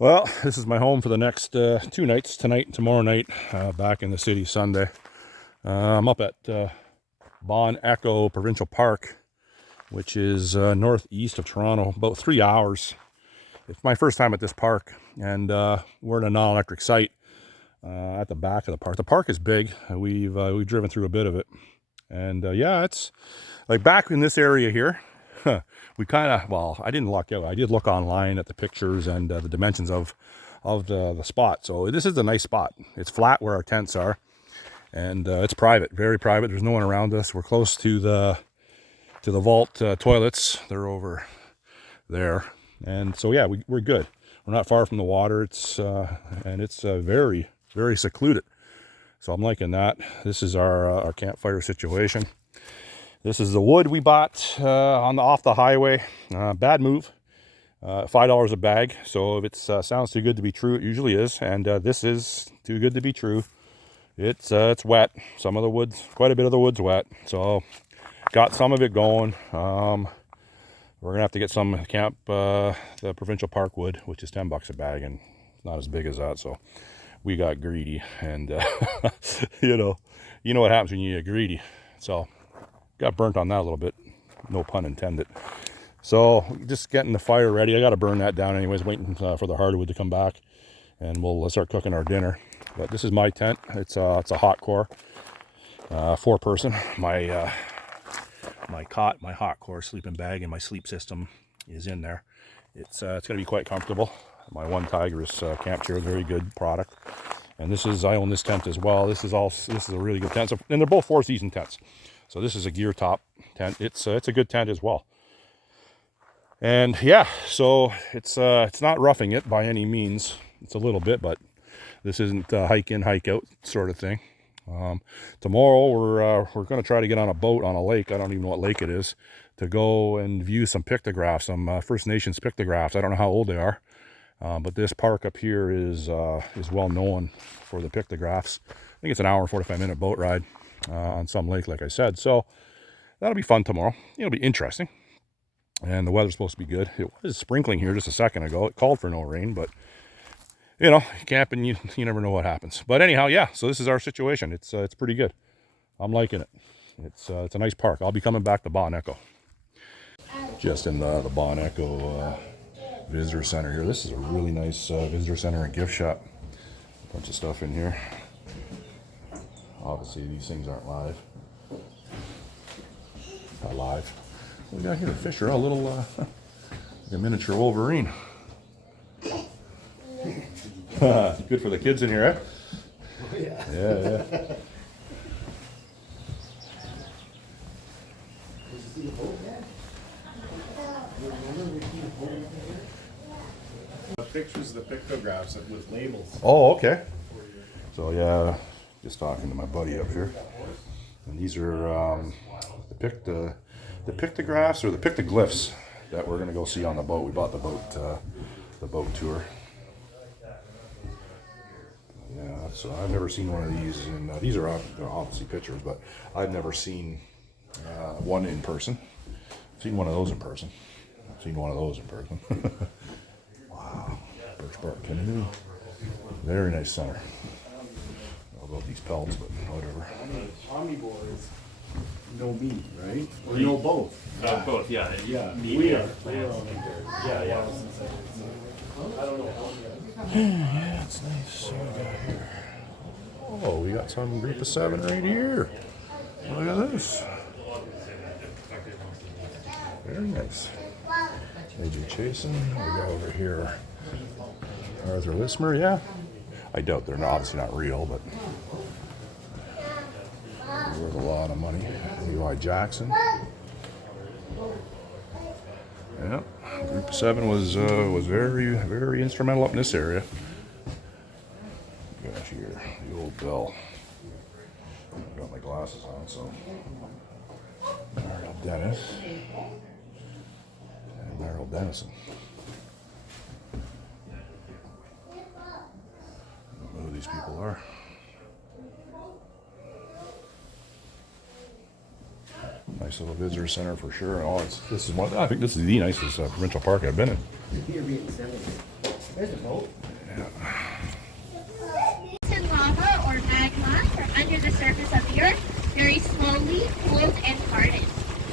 Well, this is my home for the next 2 nights, tonight and tomorrow night, back in the city Sunday. I'm up at Bon Echo Provincial Park, which is northeast of Toronto, about 3 hours. It's my first time at this park, and we're in a non-electric site at the back of the park. The park is big. We've driven through a bit of it, and yeah, it's like back in this area here. We kind of, well, I didn't luck out. I did look online at the pictures and the dimensions of the spot. So this is a nice spot. It's flat where our tents are, and it's private, very private. There's no one around us. We're close to the vault toilets. They're over there, and so yeah, we're good. We're not far from the water. It's and it's very, very secluded. So I'm liking that. This is our campfire situation. This is the wood we bought off the highway. Bad move. $5 a bag. So if it sounds too good to be true, it usually is. And this is too good to be true. It's wet. Some of the wood's, quite a bit of the wood's wet. So got some of it going. We're gonna have to get some the provincial park wood, which is $10 a bag, and not as big as that. So we got greedy, and you know what happens when you get greedy. So got burnt on that a little bit, no pun intended. So just getting the fire ready. I got to burn that down anyways, waiting for the hardwood to come back, and we'll start cooking our dinner. But this is my tent. It's a hot core, 4-person. My cot, my hot core sleeping bag, and my sleep system is in there. It's going to be quite comfortable. My One Tigress camp chair, very good product. And I own this tent as well. This is a really good tent. So, and they're both 4-season tents. So this is a gear top tent. It's a good tent as well. And yeah, so it's not roughing it by any means. It's a little bit, but this isn't a hike in, hike out sort of thing. Tomorrow we're going to try to get on a boat on a lake. I don't even know what lake it is, to go and view some pictographs, some First Nations pictographs. I don't know how old they are, but this park up here is well known for the pictographs. I think it's an hour and 45-minute boat ride on some lake, like I said. So that'll be fun tomorrow. It'll be interesting. And the weather's supposed to be good. It was sprinkling here just a second ago. It called for no rain, but camping, you never know what happens. But anyhow, yeah, so this is our situation. It's pretty good. I'm liking it. It's a nice park. I'll be coming back to Bon Echo. Just in the Bon Echo visitor center here. This is a really nice visitor center and gift shop. A bunch of stuff in here. Obviously, these things aren't live. Not live. What do we got here? A fisher, a little, like a miniature Wolverine. Good for the kids in here, eh? Oh, yeah. Yeah. Pictures of the pictographs with labels. Oh, okay. So yeah, just talking to my buddy up here, and these are the pictographs or the pictoglyphs that we're gonna go see on the boat. We bought the boat tour. Yeah, so I've never seen one of these, and these are obviously pictures, but I've never seen one in person. I've seen one of those in person. I've seen one of those in person. Wow, birch bark canoe. Very nice center. I don't know about these pelts, but whatever. Omnivores, no meat, right? Or no both? Both, yeah. Yeah, Meat, we yeah, are. plants. Yeah. I don't know. Yeah, it's nice. What we got here? Oh, we got some group of 7 right here. Look at this. Very nice. AJ Chasen. We got over here Arthur Lismer. Yeah. I doubt they're obviously not real, but they're worth a lot of money. Levi Jackson. Yeah. Group of 7 was very, very instrumental up in this area. Gosh, here, the old bell. I've got my glasses on, so. Merrill Dennis. And Merrill Dennison. I don't know who these people are. Nice little visitor center for sure. Oh, I think this is the nicest provincial park I've been in. You're being silly. There's a boat. Lava or magma from under the surface of the earth very slowly cooled and hardened.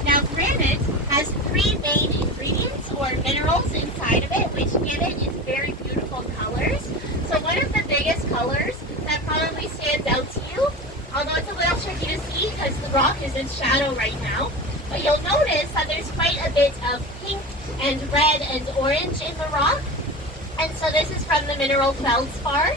Now granite has three main ingredients or minerals inside of it which give it its very beautiful colors. So one of the biggest colors that probably stands out to you, although it's a little tricky to see because the rock is in shadow right now, but you'll notice that there's quite a bit of pink and red and orange in the rock. And so this is from the mineral feldspar.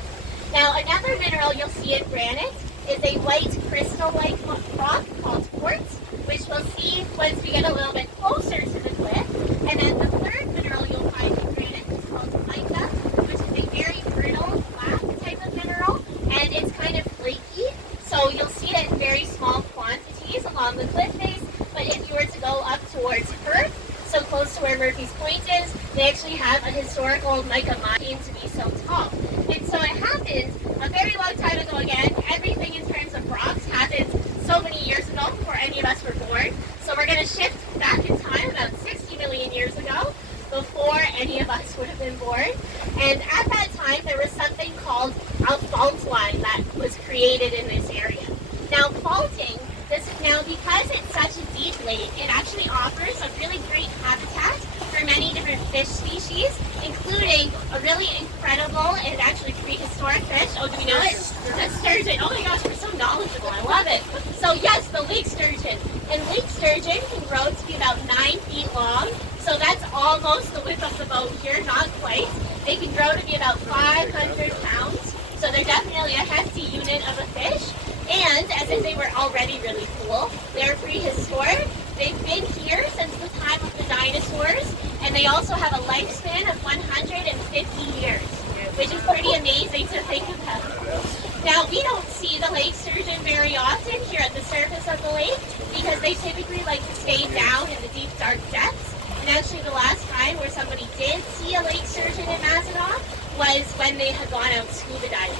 Now another mineral you'll see in granite is a white crystal-like rock called quartz, which we'll see once we get a little bit closer to the cliff. And then the third mineral you'll find in granite is called mica, which is a very brittle, flat type of mineral, and it's kind of flaky. So you'll see it in very small quantities along the cliff face, but if you were to go up towards Perth, so close to where Murphy's Point is, they actually have a historical mica mine to be so tall. And so it happened a very long time ago again. Everything in terms of rocks happened so many years ago before any of us were born. So we're going to shift back in time about 60 million years ago, before any of us would have been born. And at that time, there was something called a fault line that was created in this area. Now faulting, because it's such a deep lake, it actually offers a really great habitat for many different fish species, including a really incredible and actually prehistoric fish. Oh, do we know it? That's sturgeon. Oh my gosh, we're so knowledgeable. I love it. So yes, the lake sturgeon. And lake sturgeon can grow to be about 9 feet long. So that's almost the width of the boat here, not quite. They can grow to be about 500 pounds. So they're definitely a hefty unit of a fish. And as if they were already really cool, they're prehistoric. They've been here since the time of the dinosaurs, and they also have a lifespan of 150 years, which is pretty amazing to think about. Now, we don't see the lake sturgeon very often here at the surface of the lake because they typically like to stay down in the deep, dark depths. And actually, the last time where somebody did see a lake sturgeon in Mazinaw was when they had gone out scuba diving.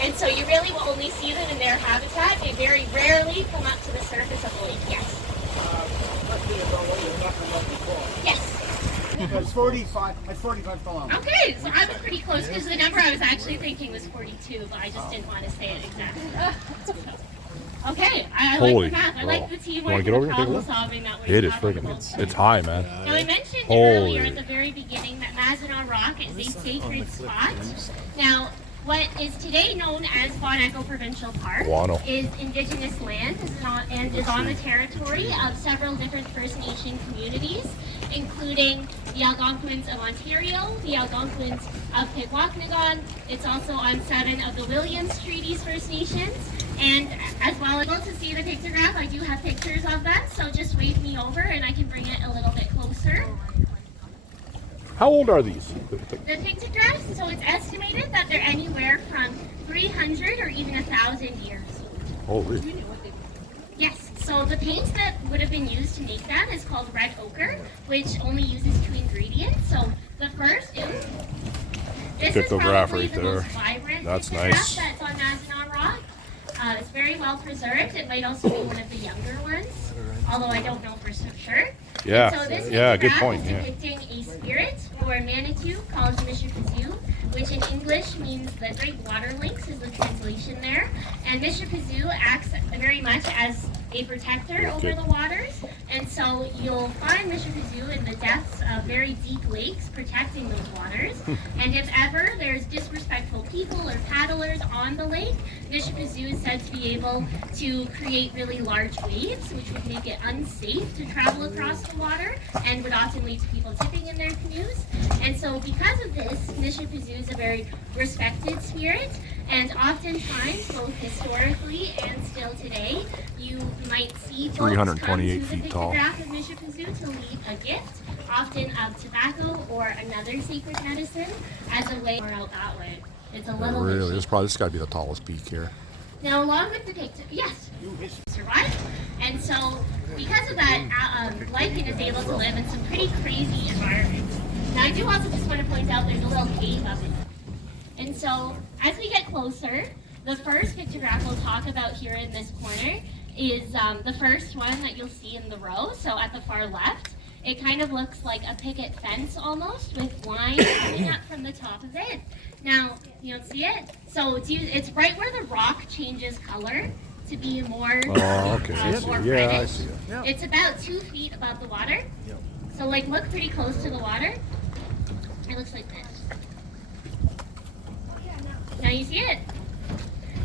And so you really will only see them in their habitat. They very rarely come up to the surface of the lake. Yes. Yes. It's 45. It's 45 kilometers. Okay, so I was pretty close because the number I was actually thinking was 42, but I just didn't want to say it exactly. Okay, I like Holy the math. I like the teamwork. Wanna get over here and take a problem look? solving that way. It is friggin', it's high, man. Now I mentioned Holy. earlier at the very beginning that Mazinaw Rock is a sacred spot. Now, what is today known as Bon Echo Provincial Park Guano. is Indigenous land and is on the territory of several different First Nation communities, including the Algonquins of Ontario, the Algonquins of Pictogravs. It's also on 7 of the Williams Treaties First Nations. And as well as to see the pictograph, I do have pictures of them, so just wave me over and I can bring it a little bit closer. How old are these? The pictographs, so it's estimated that they're anywhere from 300 or even 1,000 years old. Holy. Yes, so the paint that would have been used to make them is called red ochre, which only uses 2 ingredients. So the first is this is Pictograph probably right the there. most vibrant That's pictograph nice. that's on Mazinaw Rock. It's very well preserved. It might also be one of the younger ones, although I don't know for sure. Yeah, So this yeah, good pictograph point. is Yeah. depicting a spirit or Manitou called Mishapazoo, which in English means the great water lynx is the translation there. And Mishapazoo acts very much as a protector over the waters. And so you'll find Mishapazoo in the depths of very deep lakes protecting those waters. And if ever there's disrespectful people or paddlers on the lake, Mishapazoo is said to be able to create really large waves, which would make it unsafe to travel across the water and would often lead to people tipping in their canoes. And so because of this, Mishapazoo is a very respected spirit, and oftentimes, both historically and still today, you might see folks 328 come to the feet tall. pictograph of Mishapazoo to leave a gift, often of tobacco or another sacred medicine, as a way or out that way. It's a little bit Really, shaky. this got to be the tallest peak here. Now, along with the picture, yes, survive. And so, because of that, lichen is able to live in some pretty crazy environments. Now, I do also just want to point out there's a little cave up in there. And so, as we get closer, the first pictograph we'll talk about here in this corner is the first one that you'll see in the row, so at the far left. it kind of looks like a picket fence almost, with lines coming up from the top of it. Now, you don't see it? So it's right where the rock changes color to be more, Oh, okay. more Yeah, I reddish. see it. Yeah. It's about 2 feet above the water. Yep. So like look pretty close to the water. It looks like this. Now you see it.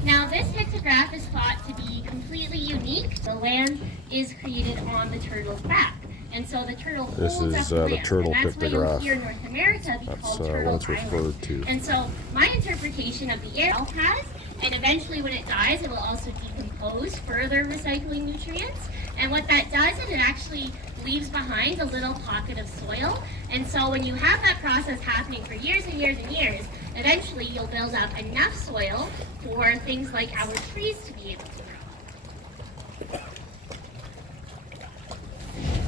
Now this pictograph is thought to be completely unique. The land is created on the turtle's back. And so the turtle This holds is, up the the land. turtle And that's why you'll pictograph. hear North America be That's called what Turtle it's Island. referred to. And so my interpretation of the air has, and eventually when it dies, it will also decompose, further recycling nutrients. And what that does is it actually leaves behind a little pocket of soil. And so when you have that process happening for years and years and years, eventually you'll build up enough soil for things like our trees to be able to grow.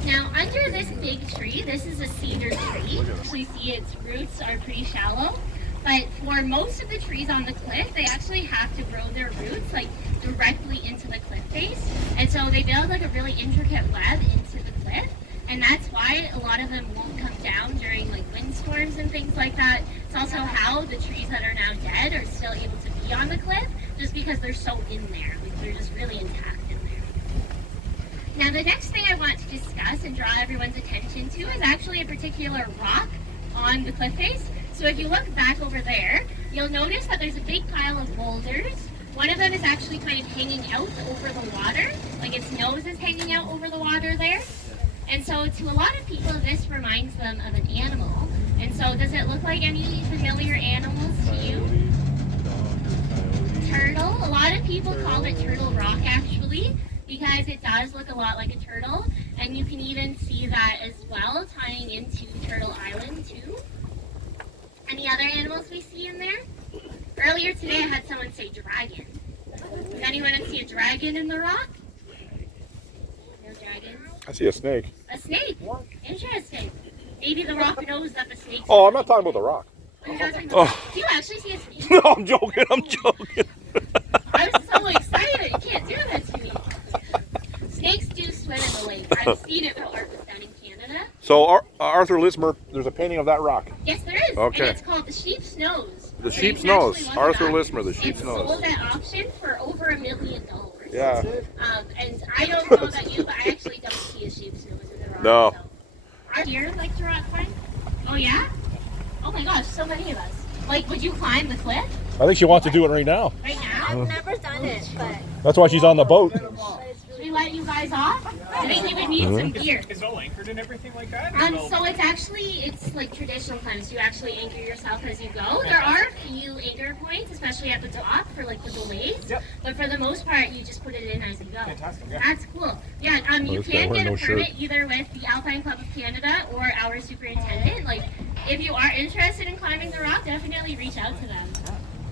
Now, under this big tree, this is a cedar tree. We see its roots are pretty shallow. But for most of the trees on the cliff, they actually have to grow their roots like directly into the cliff face. And so they build like a really intricate web into the cliff. And that's why a lot of them won't come down during like windstorms and things like that. It's also how the trees that are now dead are still able to be on the cliff, just because they're so in there. Like they're just really intact in there. Now the next thing I want to discuss and draw everyone's attention to is actually a particular rock on the cliff face. So if you look back over there, you'll notice that there's a big pile of boulders. One of them is actually kind of hanging out over the water, like its nose is hanging out over the water there. And so to a lot of people, this reminds them of an animal. And so does it look like any familiar animals to you? Turtle. A lot of people call it Turtle Rock actually, because it does look a lot like a turtle. And you can even see that as well, tying into Turtle Island too. Any other animals we see in there? Earlier today I had someone say dragon. Does anyone see a dragon in the rock? No dragons? I see a snake. A snake? Interesting. Maybe the rock knows that the snake's... Oh, I'm not talking about the rock. You're not talking about... Do you actually see a snake? No, I'm joking. I'm joking. I was so excited. You can't do that to me. Snakes do swim in the lake. I've seen it when art was done in Canada. So, Arthur Lismer, there's a painting of that rock. Yes, there is. Okay. And it's called the sheep's nose. The So sheep's you can nose. actually look Arthur it up. Lismer, the sheep's It's nose. sold at auction for over $1 million. Yeah. And I don't know about you, but I actually don't see a sheep's nose in the rock. No. So. Are you here like to rock climb? Oh yeah? Oh my gosh, so many of us. Like, would you climb the cliff I think she wants to do it right now. right now? I've never done it, but That's why she's on the boat. Should we let you guys off? I think you would need some gear. Is it all anchored and everything like that? So it's like traditional climbs. You actually anchor yourself as you go. There are a few anchor points, especially at the top for like the delays. Yep. But for the most part, you just put it in as you go. Fantastic, yeah. That's cool. Yeah, you this guy can wearing get a no shirt. permit either with the Alpine Club of Canada or our superintendent. Like, if you are interested in climbing the rock, definitely reach out to them.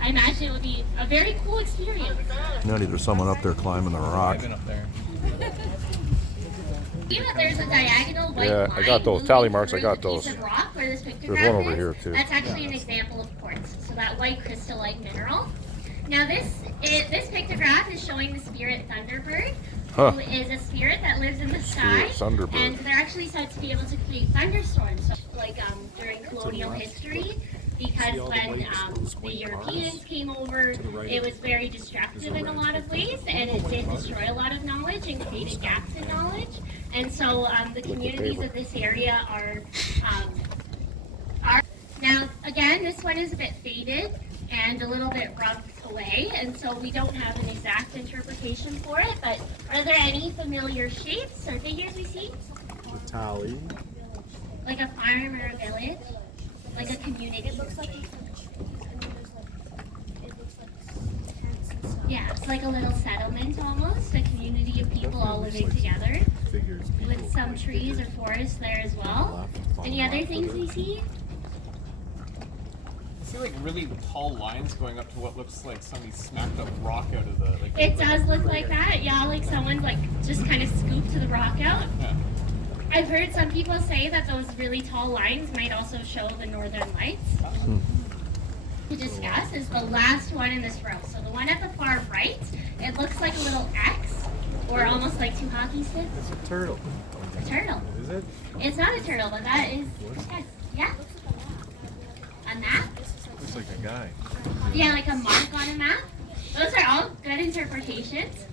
I imagine it would be a very cool experience. Nutty, there's someone up there climbing the rock. I've been up there. See that there's a diagonal white Yeah, I line got those moving tally marks, I through got the piece those. of rock where this pictograph There's one over is. here, too. That's actually an example of quartz. So that white crystal-like mineral. Now this pictograph is showing the spirit Thunderbird, Huh. who is a spirit that lives in the sky. Thunderbird. And they're actually said to be able to create thunderstorms, so, like during colonial history. Because when the Europeans came over, it was very destructive in a lot of ways, and it did destroy a lot of knowledge and created gaps in knowledge. And so the communities of this area are now again. This one is a bit faded and a little bit rubbed away, and so we don't have an exact interpretation for it. But are there any familiar shapes or figures we see? Tally. Like a farm or a village? Like a community? it looks like Yeah, it's like a little settlement almost, a community of people all living together Figures. with some trees or forests there as well. Any other things we see? I see like really tall lines going up to what looks like somebody smacked up rock out of the. Like, It does look like that, yeah, like someone like just kind of scooped the rock out. Yeah. I've heard some people say that those really tall lines might also show the northern lights. To discuss is the last one in this row. So the one at the far right, it looks like a little X, or almost like two hockey sticks. It's a turtle. A turtle. Is it? It's not a turtle, but that is, yes, yeah. A map? Looks like a guy. Yeah, like a mark on a map. Those are all good interpretations.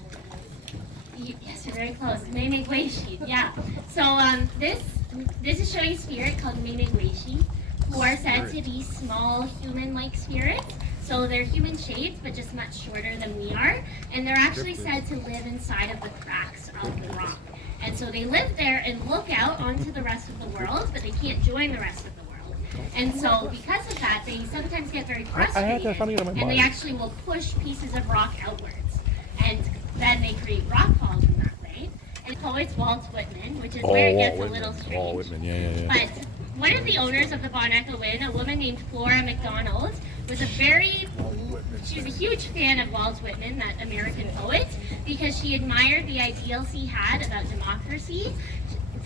Yes, you're very close. Meimegweshi, yeah. So this is showing a spirit called Meimegweshi, who are said to be small human-like spirits. So they're human-shaped, but just much shorter than we are. And they're actually said to live inside of the cracks of the rock. And so they live there and look out onto the rest of the world, but they can't join the rest of the world. And so because of that, they sometimes get very frustrated, and they actually will push pieces of rock outwards. And then they create rock falls in that way. And the poet's Walt Whitman, which is where it gets a little strange. Walt Whitman, yeah. But one of the owners of the Bon Echo Inn, a woman named Flora MacDonald, was she was a huge fan of Walt Whitman, that American poet, because she admired the ideals he had about democracy.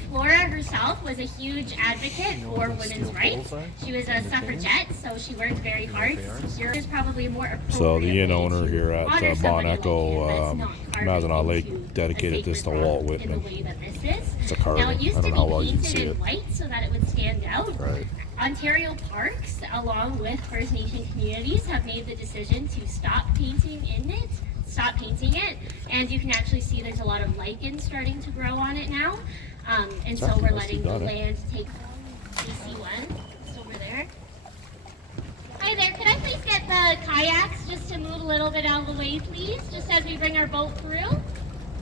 Flora herself was a huge advocate for women's rights. She was a suffragette, so she worked very hard to secure. There's probably more appropriate. So the inn owner way to here at honor Bon somebody Echo, like him that's not carved Mazinaw into Lake, dedicated the this to sacred Walt rock Whitman. in the way that this is. It's a carving. Now, it used I don't to know how be well you can painted see in it. white so that it would stand out. Right. Ontario Parks, along with First Nation communities, have made the decision to stop painting it, and you can actually see there's a lot of lichen starting to grow on it now, and so we're letting the land take. You see one just over there. Hi there, could I please get the kayaks just to move a little bit out of the way, please, just as we bring our boat through?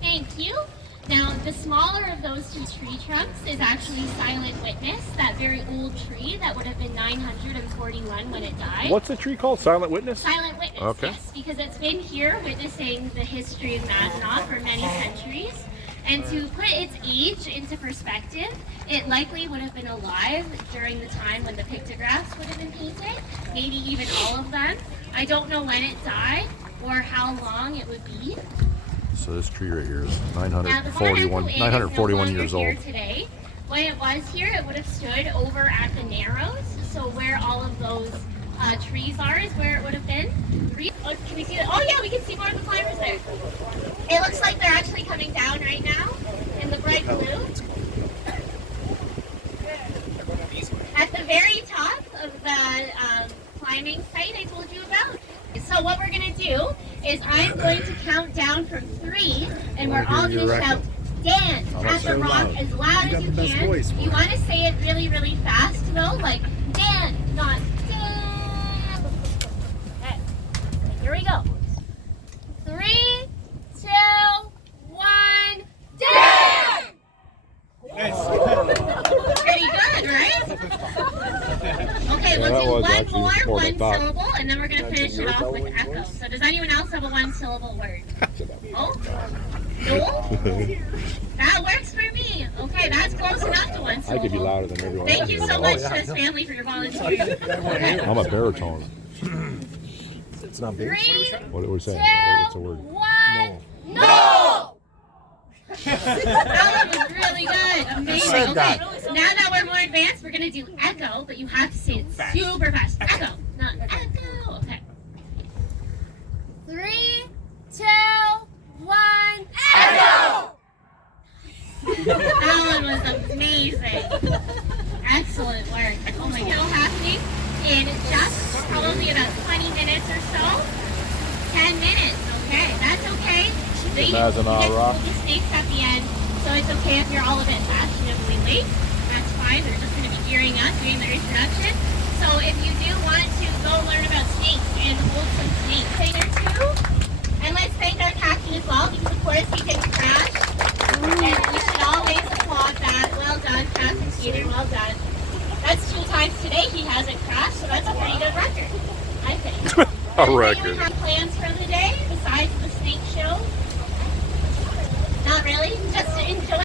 Thank you. Now, the smaller of those two tree trunks is actually Silent Witness, that very old tree that would have been 941 when it died. What's the tree called? Silent Witness? Silent Witness, Okay. yes, because it's been here witnessing the history of Mazinaw for many centuries. And to put its age into perspective, it likely would have been alive during the time when the pictographs would have been painted, maybe even all of them. I don't know when it died or how long it would be. So this tree right here is Now, the Bon Echo Inn is 941 no years longer old. here today. When it was here, it would have stood over at the Narrows. So where all of those trees are is where it would have been. Oh, can we see that? Oh yeah, we can see more of the climbers there. It looks like they're actually coming down right now in the bright blue. At the very top of the climbing site I told you about. So what we're going to do is I'm going to count down from 3, and we're all going to shout, Dan, at the rock as loud as you can. You want to say it really, really fast, though, like Dan, not Dan. Okay, here we go. 3, 2, 1, Dan! Pretty good, right? Okay, that we'll was do actually one more more, than one I thought. syllable, and then we're going to finish it off with echo. So does anyone else have a one-syllable word? Oh? No? That works for me. Okay, that's close enough to one syllable. I could be louder than everyone else. Thank you so much to this family for your volunteering. Okay. I'm a baritone. It's not big. 3, What are we saying? 2, What's the word? 1, no! That was really good. Amazing. Okay, now that we're more advanced, we're going to do echo, but you have to say it super fast. Echo, not echo. Okay. 3, 2, 1, echo! That one was amazing. Excellent work. Oh my God. Still happening in just probably about 20 minutes or so. 10 minutes. Okay, that's okay. Mazinaw Rock. The snakes at the end, so it's okay if you're all a bit fashionably late. That's fine. They're just going to be gearing up, doing their introduction. So if you do want to go learn about snakes and hold some snakes thing or two, and let's thank our captain as well, because of course he didn't crash. And we should always applaud that. Well done, Captain Peter. Well done. That's 2 times today he hasn't crashed, so that's a pretty good record, I think. A Does record. anyone have plans for the day besides the snake show? Not really? Just to enjoy